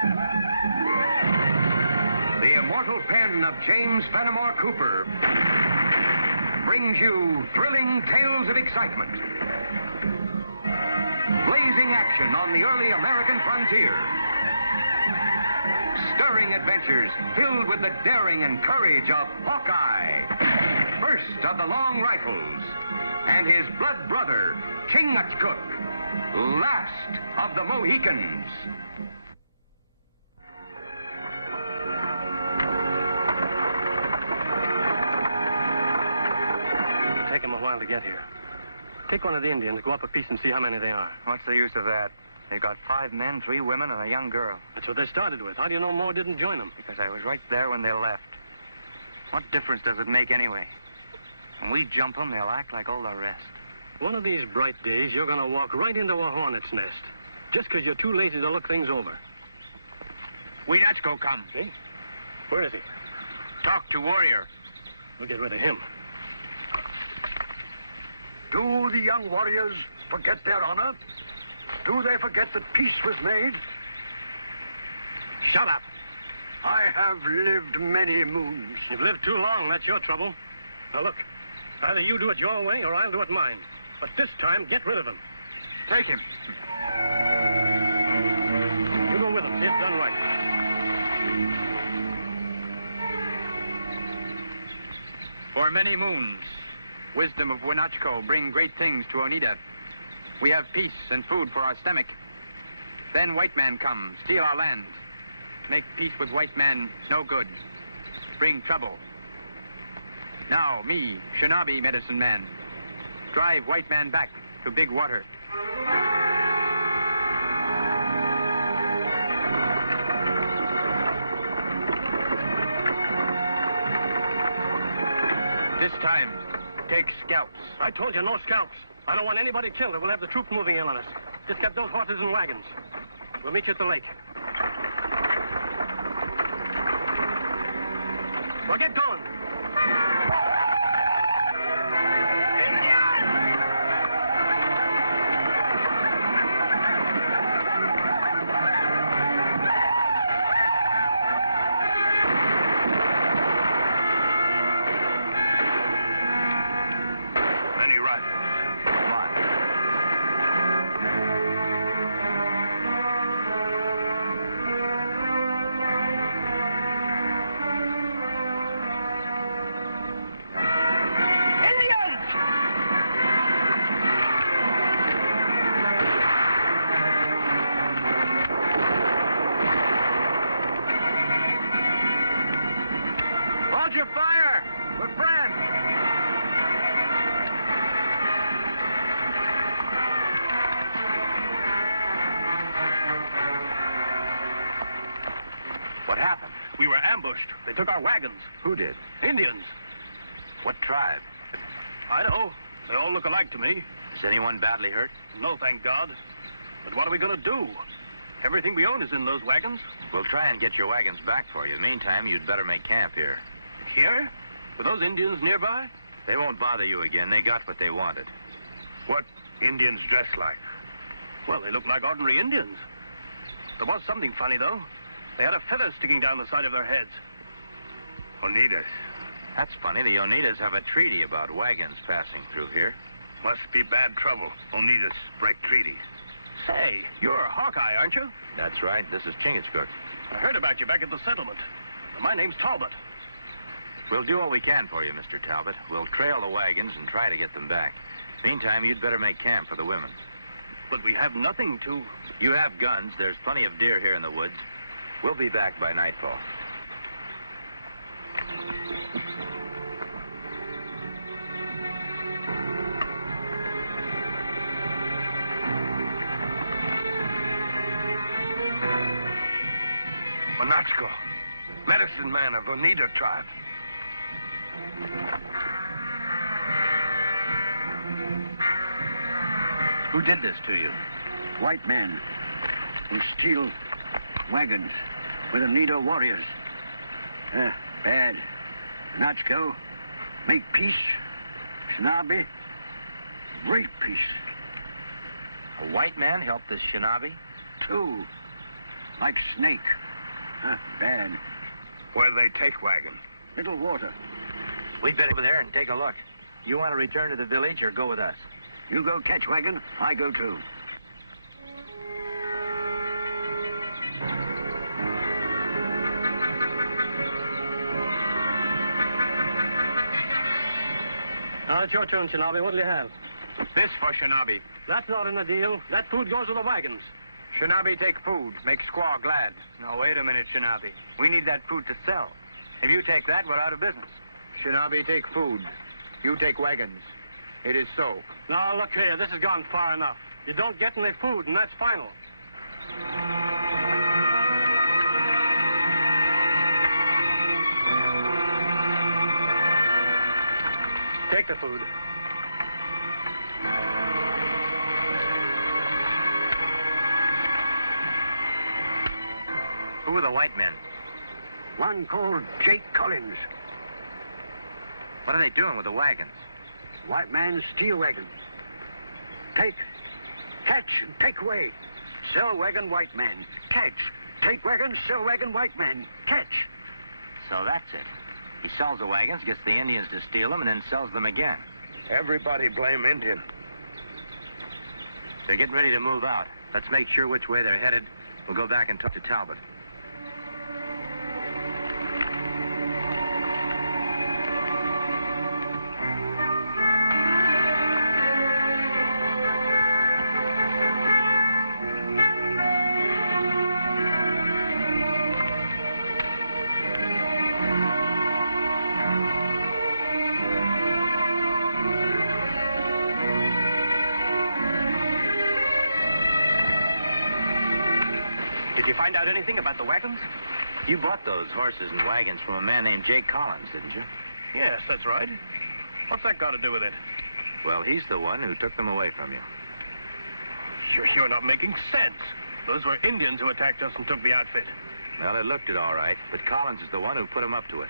The immortal pen of James Fenimore Cooper brings you thrilling tales of excitement, blazing action on the early American frontier, stirring adventures filled with the daring and courage of Hawkeye, first of the Long Rifles, and his blood brother, Chingachgook, last of the Mohicans. Take them a while to get here. Take one of the Indians, go up a piece and see how many they are. What's the use of that? They got 5 men, 3 women, and a young girl. That's what they started with. How do you know more didn't join them? Because I was right there when they left. What difference does it make anyway? When we jump them, they'll act like all the rest. One of these bright days, you're going to walk right into a hornet's nest. Just because you're too lazy to look things over. Winachko come. See? Where is he? Talk to warrior. We'll get rid of him. Do the young warriors forget their honor? Do they forget that peace was made? Shut up. I have lived many moons. You've lived too long. That's your trouble. Now, look. Either you do it your way or I'll do it mine. But this time, get rid of him. Take him. You go with him. See it's done right. For many moons, wisdom of Winachko bring great things to Oneida. We have peace and food for our stomach. Then white man come, steal our land. Make peace with white man no good. Bring trouble. Now, me, Shinabi medicine man, drive white man back to big water. This time, take scalps. I told you, no scalps. I don't want anybody killed, or we'll have the troops moving in on us. Just get those horses and wagons. We'll meet you at the lake. Well, get going. They took our wagons. Who did? Indians. What tribe? I don't know. They all look alike to me. Is anyone badly hurt? No, thank God. But what are we going to do? Everything we own is in those wagons. We'll try and get your wagons back for you. Meantime, you'd better make camp here. Here? With those Indians nearby? They won't bother you again. They got what they wanted. What Indians dress like? Well, they look like ordinary Indians. There was something funny, though. They had a feather sticking down the side of their heads. Oneidas. That's funny. The Oneidas have a treaty about wagons passing through here. Must be bad trouble. Oneidas break treaties. Say, you're a Hawkeye, aren't you? That's right. This is Chingachgook. I heard about you back at the settlement. My name's Talbot. We'll do all we can for you, Mr. Talbot. We'll trail the wagons and try to get them back. Meantime, you'd better make camp for the women. But we have nothing to... You have guns. There's plenty of deer here in the woods. We'll be back by nightfall. Winachko, medicine man of Oneida tribe. Who did this to you? White man who steal wagons with Oneida warriors. Bad. Winachko, make peace. Shinabi, break peace. A white man helped this Shinabi? 2. Like snake. Huh, bad. Where'd they take wagon? Little water. We'd better go there and take a look. You want to return to the village or go with us? You go catch wagon, I go too. Now it's your turn, Shinobi. What'll you have? This for Shinobi. That's not in the deal. That food goes with the wagons. Shinobi take food. Make squaw glad. Now, wait a minute, Shinobi. We need that food to sell. If you take that, we're out of business. Shinobi take food. You take wagons. It is so. Now, look here. This has gone far enough. You don't get any food, and that's final. Take the food. Who are the white men? One called Jake Collins. What are they doing with the wagons? White man steal wagon. Take. Catch and take away. Sell wagon, white man. Catch. Take wagon, sell wagon, white man. Catch. So that's it. He sells the wagons, gets the Indians to steal them, and then sells them again. Everybody blame Indian. They're getting ready to move out. Let's make sure which way they're headed. We'll go back and talk to Talbot. Did you find out anything about the wagons? You bought those horses and wagons from a man named Jake Collins, didn't you? Yes, that's right. What's that got to do with it? Well, he's the one who took them away from you. You're not making sense. Those were Indians who attacked us and took the outfit. Well, it looked it all right, but Collins is the one who put him up to it.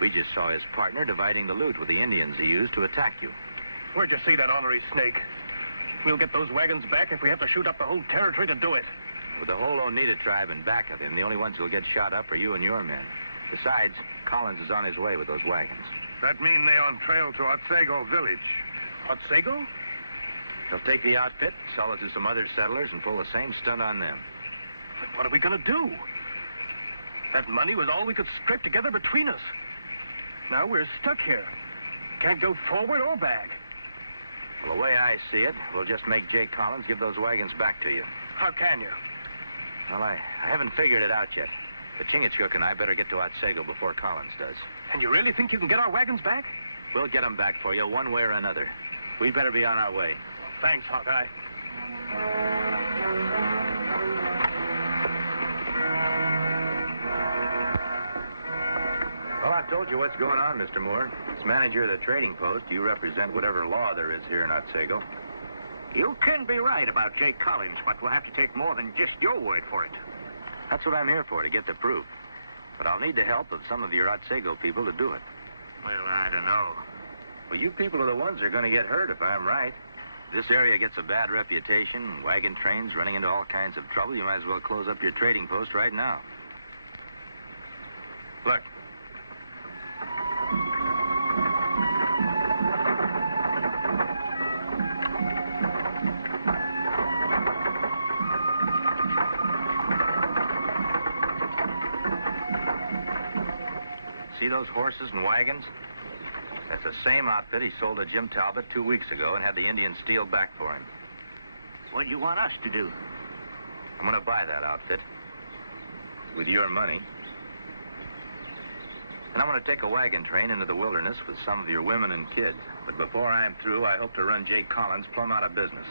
We just saw his partner dividing the loot with the Indians he used to attack you. Where'd you see that ornery snake? We'll get those wagons back if we have to shoot up the whole territory to do it. With the whole Oneida tribe in back of him, the only ones who'll get shot up are you and your men. Besides, Collins is on his way with those wagons. That mean they on trail to Otsego village. Otsego? They'll take the outfit, sell it to some other settlers, and pull the same stunt on them. But what are we going to do? That money was all we could scrape together between us. Now we're stuck here. Can't go forward or back. Well, the way I see it, we'll just make Jake Collins give those wagons back to you. How can you? Well, I haven't figured it out yet. The Chingachgook and I better get to Otsego before Collins does. And you really think you can get our wagons back? We'll get them back for you one way or another. We better be on our way. Thanks, Hawkeye. Well, I've told you what's going on, Mr. Moore. As manager of the trading post, you represent whatever law there is here in Otsego. You can be right about Jake Collins, but we'll have to take more than just your word for it. That's what I'm here for, to get the proof. But I'll need the help of some of your Otsego people to do it. Well, I don't know. Well, you people are the ones who are going to get hurt if I'm right. This area gets a bad reputation, wagon trains running into all kinds of trouble. You might as well close up your trading post right now. Look. See those horses and wagons? That's the same outfit he sold to Jim Talbot 2 weeks ago and had the Indians steal back for him. What do you want us to do? I'm going to buy that outfit with your money. And I'm going to take a wagon train into the wilderness with some of your women and kids. But before I'm through, I hope to run Jake Collins plumb out of business.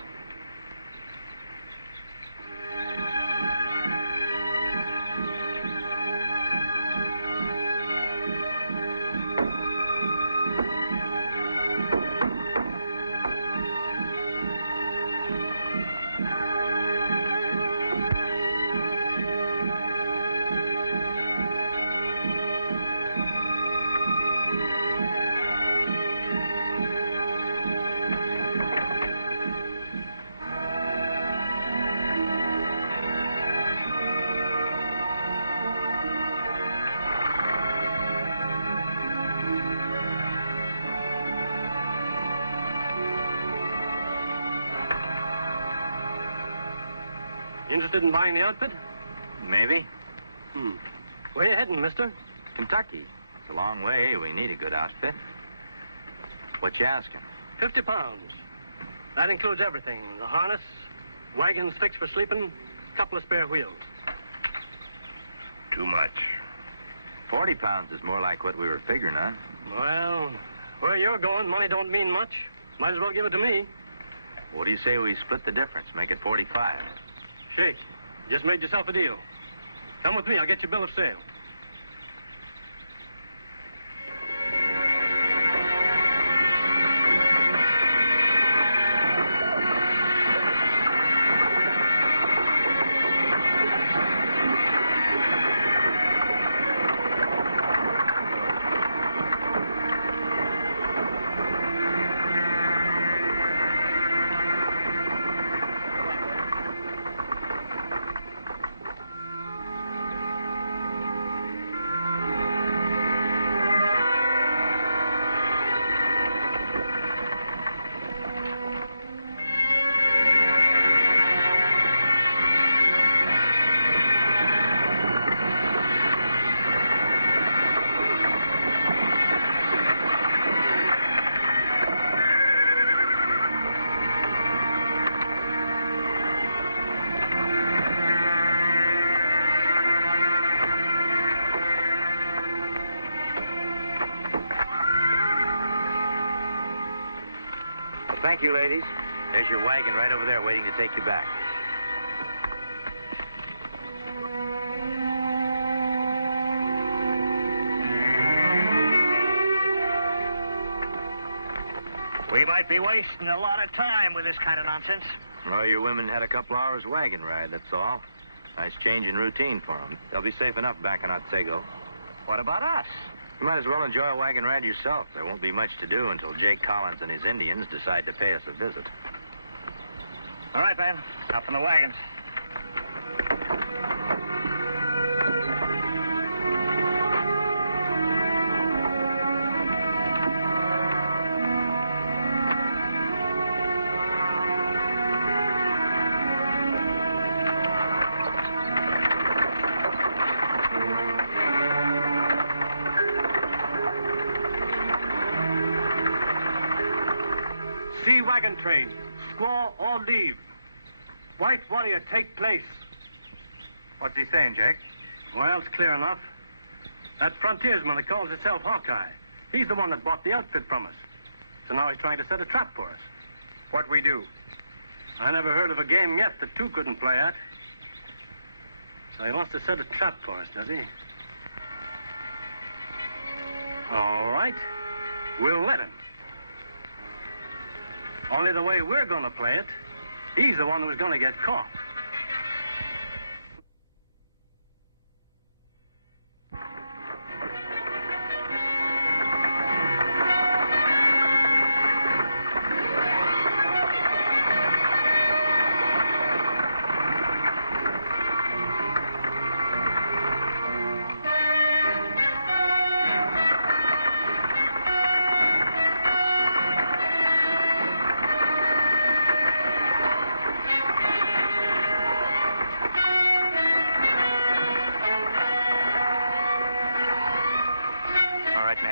interested in buying the outfit? Maybe. Where you heading, mister? Kentucky. It's a long way. We need a good outfit. What you asking? 50 pounds. That includes everything. The harness, wagons fixed for sleeping, couple of spare wheels. Too much. 40 pounds is more like what we were figuring on. Well, where you're going, money don't mean much. Might as well give it to me. What do you say we split the difference, make it 45? Shake, just made yourself a deal. Come with me, I'll get your bill of sale. Thank you, ladies. There's your wagon right over there waiting to take you back. We might be wasting a lot of time with this kind of nonsense. Well, your women had a couple hours wagon ride, that's all. Nice change in routine for them. They'll be safe enough back in Otsego. What about us? You might as well enjoy a wagon ride yourself. There won't be much to do until Jake Collins and his Indians decide to pay us a visit. All right, man. Up in the wagons. See wagon train. Squaw or leave. White warrior take place. What's he saying, Jake? Well, it's clear enough. That frontiersman that calls himself Hawkeye. He's the one that bought the outfit from us. So now he's trying to set a trap for us. What we do? I never heard of a game yet that two couldn't play at. So he wants to set a trap for us, does he? All right. We'll let him. Only the way we're going to play it, he's the one who's going to get caught.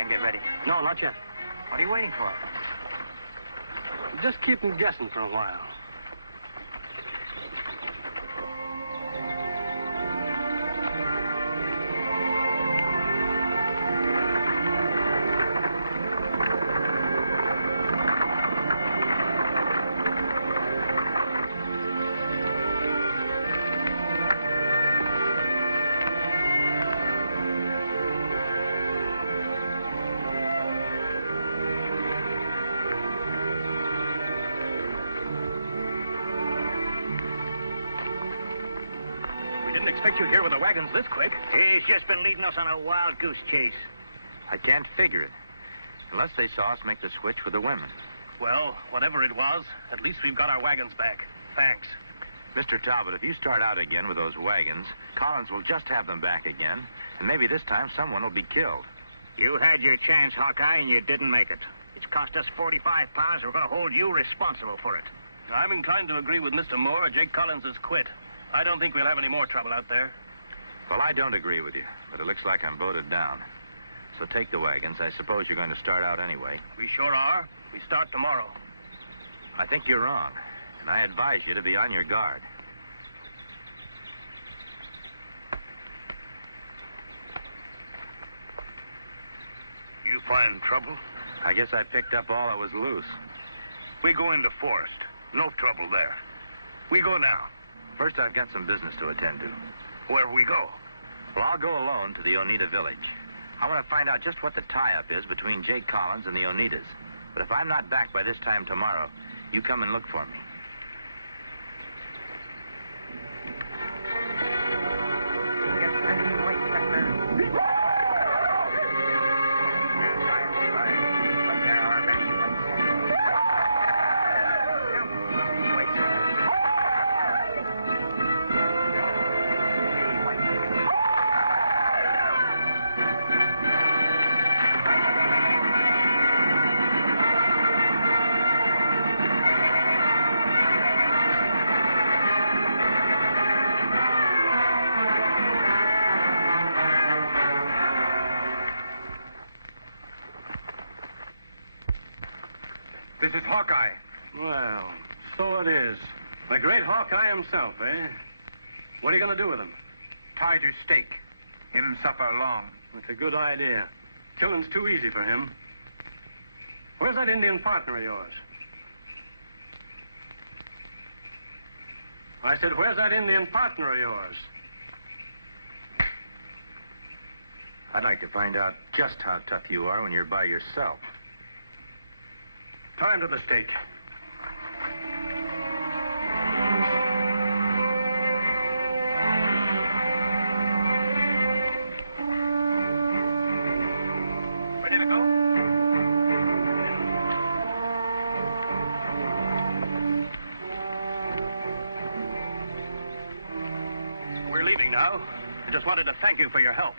Get ready. No, not yet. What are you waiting for? Just keep them guessing for a while. Expect you here with the wagons this quick. He's just been leading us on a wild goose chase. I can't figure it. Unless they saw us make the switch with the women. Well, whatever it was, at least we've got our wagons back. Thanks. Mr. Talbot, if you start out again with those wagons, Collins will just have them back again, and maybe this time someone will be killed. You had your chance, Hawkeye, and you didn't make it. It's cost us 45 pounds. We're going to hold you responsible for it. I'm inclined to agree with Mr. Moore. Jake Collins has quit. I don't think we'll have any more trouble out there. Well, I don't agree with you, but it looks like I'm voted down. So take the wagons. I suppose you're going to start out anyway. We sure are. We start tomorrow. I think you're wrong, and I advise you to be on your guard. You find trouble? I guess I picked up all that was loose. We go into forest. No trouble there. We go now. First, I've got some business to attend to. Where we go? Well, I'll go alone to the Oneida village. I want to find out just what the tie-up is between Jake Collins and the Oneidas. But if I'm not back by this time tomorrow, you come and look for me. This is Hawkeye. Well, so it is. The great Hawkeye himself, eh? What are you going to do with him? Tie to stake. Him suffer long. That's a good idea. Killing's too easy for him. Where's that Indian partner of yours? I said, where's that Indian partner of yours? I'd like to find out just how tough you are when you're by yourself. Time to the stake. Ready to go? We're leaving now. I just wanted to thank you for your help.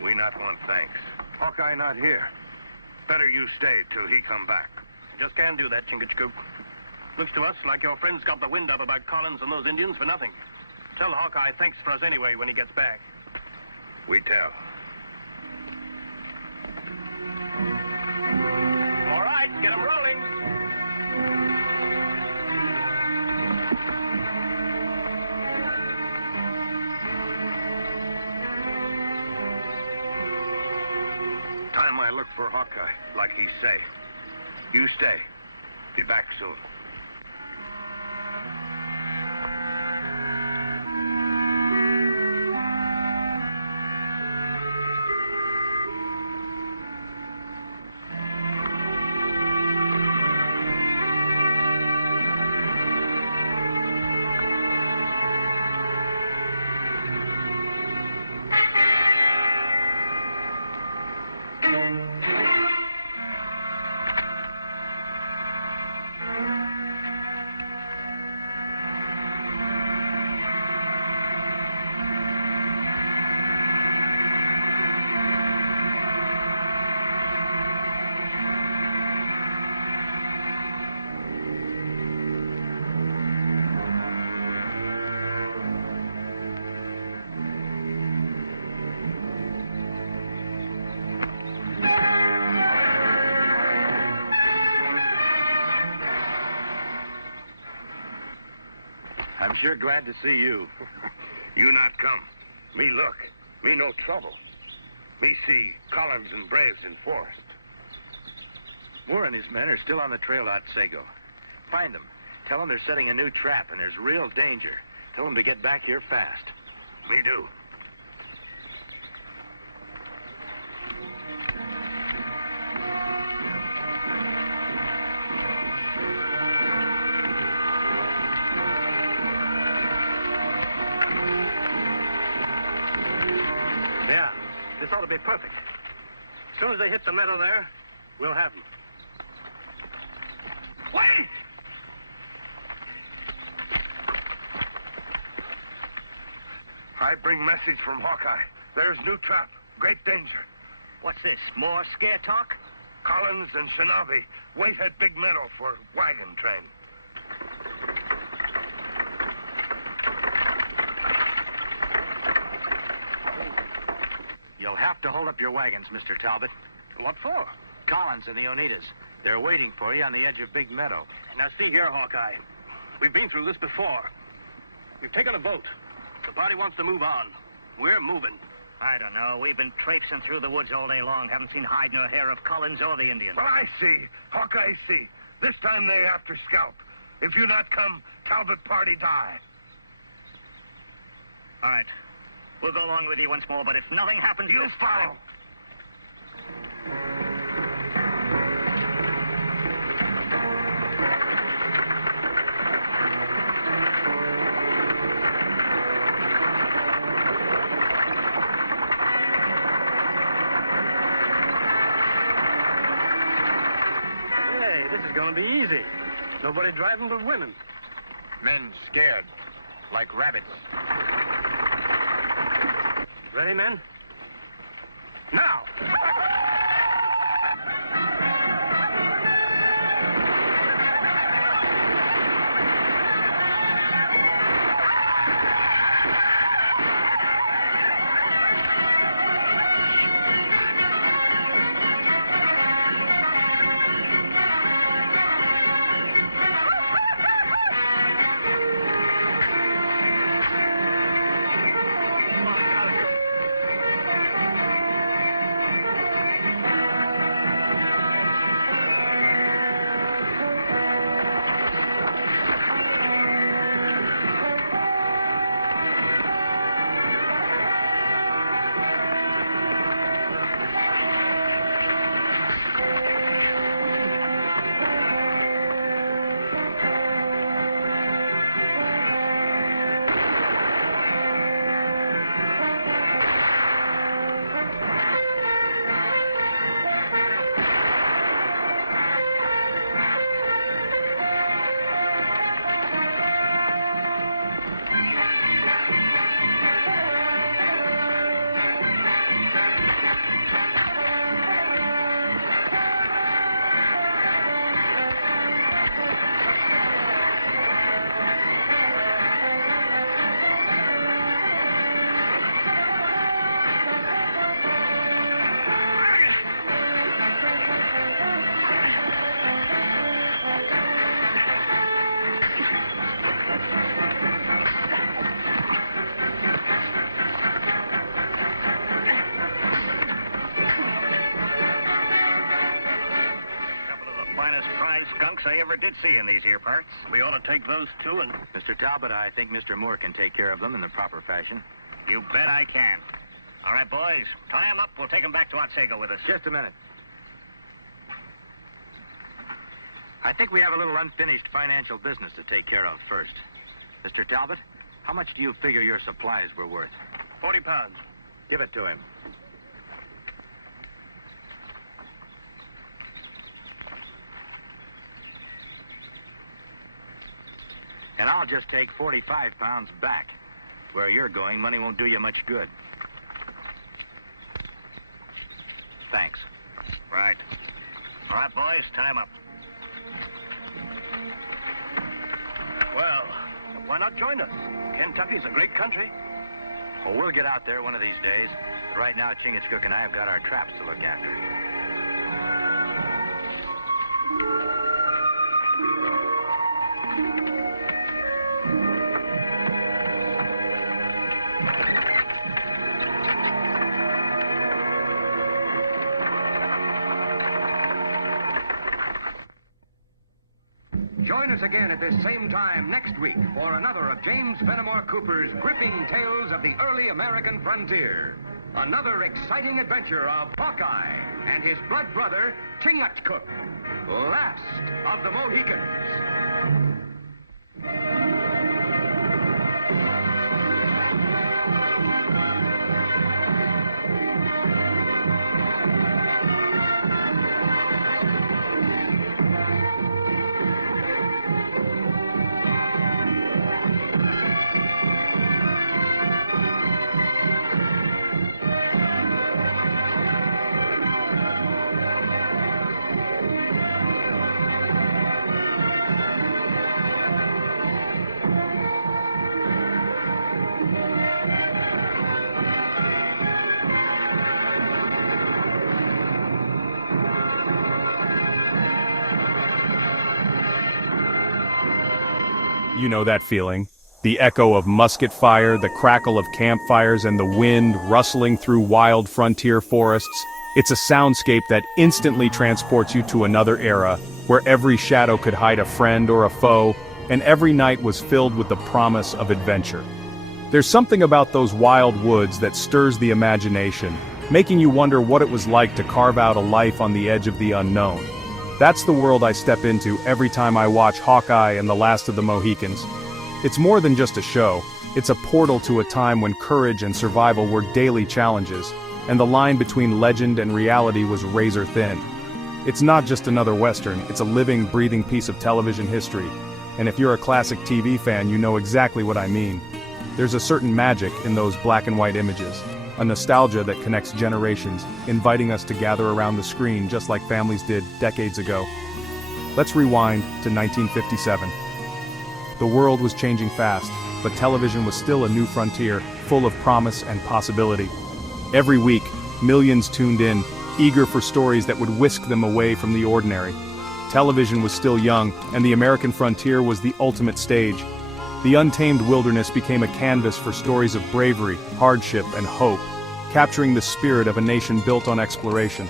We not want thanks. Hawkeye not here. Better you stay till he come back. Just can't do that, Chingachgook. Looks to us like your friends got the wind up about Collins and those Indians for nothing. Tell Hawkeye thanks for us anyway when he gets back. We tell. All right, get 'em rolling. Time I look for Hawkeye, like he say. You stay. Be back soon. I'm sure glad to see you. You not come. Me look. Me no trouble. Me see Collins and Braves in forest. Moore and his men are still on the trail out Sago. Find them. Tell them they're setting a new trap and there's real danger. Tell them to get back here fast. Me do. Yeah, this ought to be perfect. As soon as they hit the meadow there, we'll have them. Wait! I bring message from Hawkeye. There's new trap. Great danger. What's this? More scare talk? Collins and Shinabi wait at Big Meadow for wagon train. to hold up your wagons, Mr. Talbot. What for? Collins and the Oneidas. They're waiting for you on the edge of Big Meadow. Now, see here, Hawkeye. We've been through this before. We've taken a vote. The party wants to move on. We're moving. I don't know. We've been traipsing through the woods all day long. Haven't seen hide nor hair of Collins or the Indians. Well, I see. Hawkeye see. This time they after scalp. If you not come, Talbot party die. All right. We'll go along with you once more, but if nothing happens You this follow. time... Hey, this is going to be easy. Nobody driving but women. Men scared, like rabbits. Ready, men? Now! Skunks I ever did see in these here parts. We ought to take those two and... Mr. Talbot, I think Mr. Moore can take care of them in the proper fashion. You bet I can. All right, boys. Tie 'em up. We'll take 'em back to Otsego with us. Just a minute. I think we have a little unfinished financial business to take care of first. Mr. Talbot, how much do you figure your supplies were worth? 40 pounds. Give it to him. And I'll just take 45 pounds back. Where you're going, money won't do you much good. Thanks. Right. All right, boys, tie 'em up. Well, why not join us? Kentucky's a great country. Well, we'll get out there one of these days. But right now, Chingachgook and I have got our traps to look after. Join us again at this same time next week for another of James Fenimore Cooper's gripping tales of the early American frontier. Another exciting adventure of Hawkeye and his blood brother, Chingachgook, last of the Mohicans. You know that feeling. The echo of musket fire, the crackle of campfires, and the wind rustling through wild frontier forests. It's a soundscape that instantly transports you to another era, where every shadow could hide a friend or a foe, and every night was filled with the promise of adventure. There's something about those wild woods that stirs the imagination, making you wonder what it was like to carve out a life on the edge of the unknown. That's the world I step into every time I watch Hawkeye and the Last of the Mohicans. It's more than just a show, it's a portal to a time when courage and survival were daily challenges, and the line between legend and reality was razor thin. It's not just another Western, it's a living, breathing piece of television history. And if you're a classic TV fan, you know exactly what I mean. There's a certain magic in those black and white images, a nostalgia that connects generations, inviting us to gather around the screen just like families did decades ago. Let's rewind to 1957. The world was changing fast, but television was still a new frontier, full of promise and possibility. Every week, millions tuned in, eager for stories that would whisk them away from the ordinary. Television was still young, and the American frontier was the ultimate stage. The untamed wilderness became a canvas for stories of bravery, hardship, and hope, capturing the spirit of a nation built on exploration.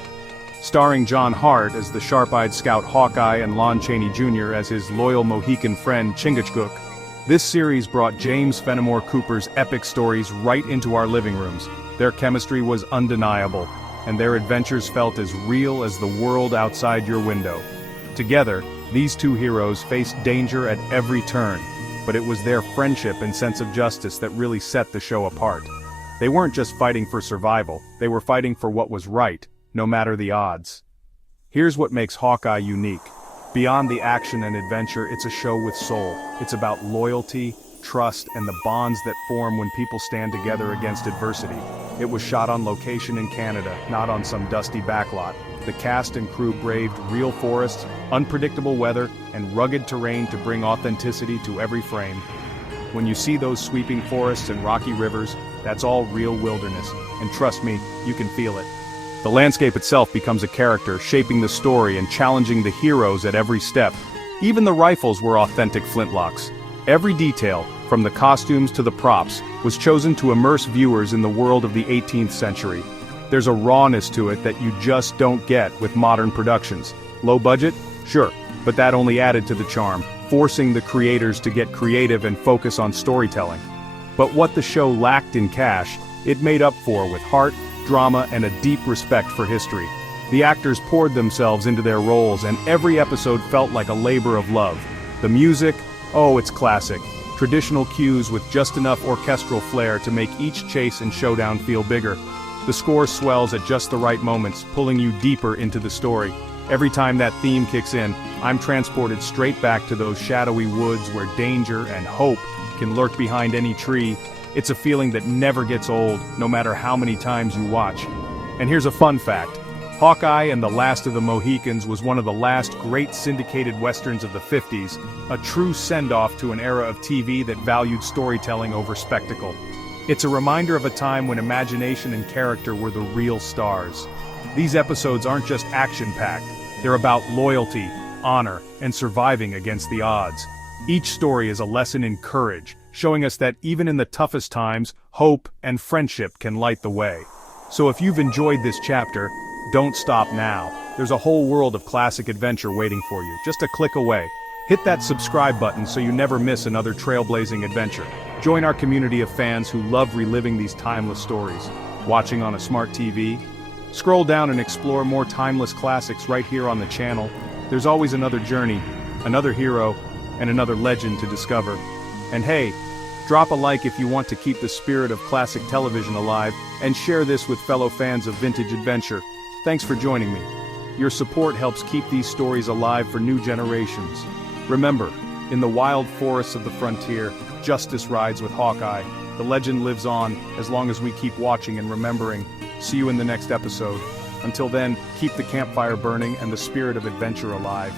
Starring John Hart as the sharp-eyed scout Hawkeye and Lon Chaney Jr. as his loyal Mohican friend Chingachgook, this series brought James Fenimore Cooper's epic stories right into our living rooms. Their chemistry was undeniable, and their adventures felt as real as the world outside your window. Together, these two heroes faced danger at every turn, but it was their friendship and sense of justice that really set the show apart. They weren't just fighting for survival, they were fighting for what was right, no matter the odds. Here's what makes Hawkeye unique. Beyond the action and adventure, it's a show with soul. It's about loyalty, trust, and the bonds that form when people stand together against adversity. It was shot on location in Canada, not on some dusty backlot. The cast and crew braved real forests, unpredictable weather, and rugged terrain to bring authenticity to every frame. When you see those sweeping forests and rocky rivers, that's all real wilderness, and trust me, you can feel it. The landscape itself becomes a character, shaping the story and challenging the heroes at every step. Even the rifles were authentic flintlocks. Every detail, from the costumes to the props, was chosen to immerse viewers in the world of the 18th century. There's a rawness to it that you just don't get with modern productions. Low budget? Sure, but that only added to the charm, forcing the creators to get creative and focus on storytelling. But what the show lacked in cash, it made up for with heart, drama, and a deep respect for history. The actors poured themselves into their roles, and every episode felt like a labor of love. The music, oh, it's classic. Traditional cues with just enough orchestral flair to make each chase and showdown feel bigger. The score swells at just the right moments, pulling you deeper into the story. Every time that theme kicks in, I'm transported straight back to those shadowy woods where danger and hope can lurk behind any tree. It's a feeling that never gets old, no matter how many times you watch. And here's a fun fact. Hawkeye and the Last of the Mohicans was one of the last great syndicated westerns of the 50s, a true send-off to an era of TV that valued storytelling over spectacle. It's a reminder of a time when imagination and character were the real stars. These episodes aren't just action-packed, they're about loyalty, honor, and surviving against the odds. Each story is a lesson in courage, showing us that even in the toughest times, hope and friendship can light the way. So if you've enjoyed this chapter, don't stop now. There's a whole world of classic adventure waiting for you, just a click away. Hit that subscribe button so you never miss another trailblazing adventure. Join our community of fans who love reliving these timeless stories. Watching on a smart TV? Scroll down and explore more timeless classics right here on the channel. There's always another journey, another hero, and another legend to discover. And hey, drop a like if you want to keep the spirit of classic television alive, and share this with fellow fans of vintage adventure. Thanks for joining me. Your support helps keep these stories alive for new generations. Remember, in the wild forests of the frontier, justice rides with Hawkeye. The legend lives on as long as we keep watching and remembering. See you in the next episode. Until then, keep the campfire burning and the spirit of adventure alive.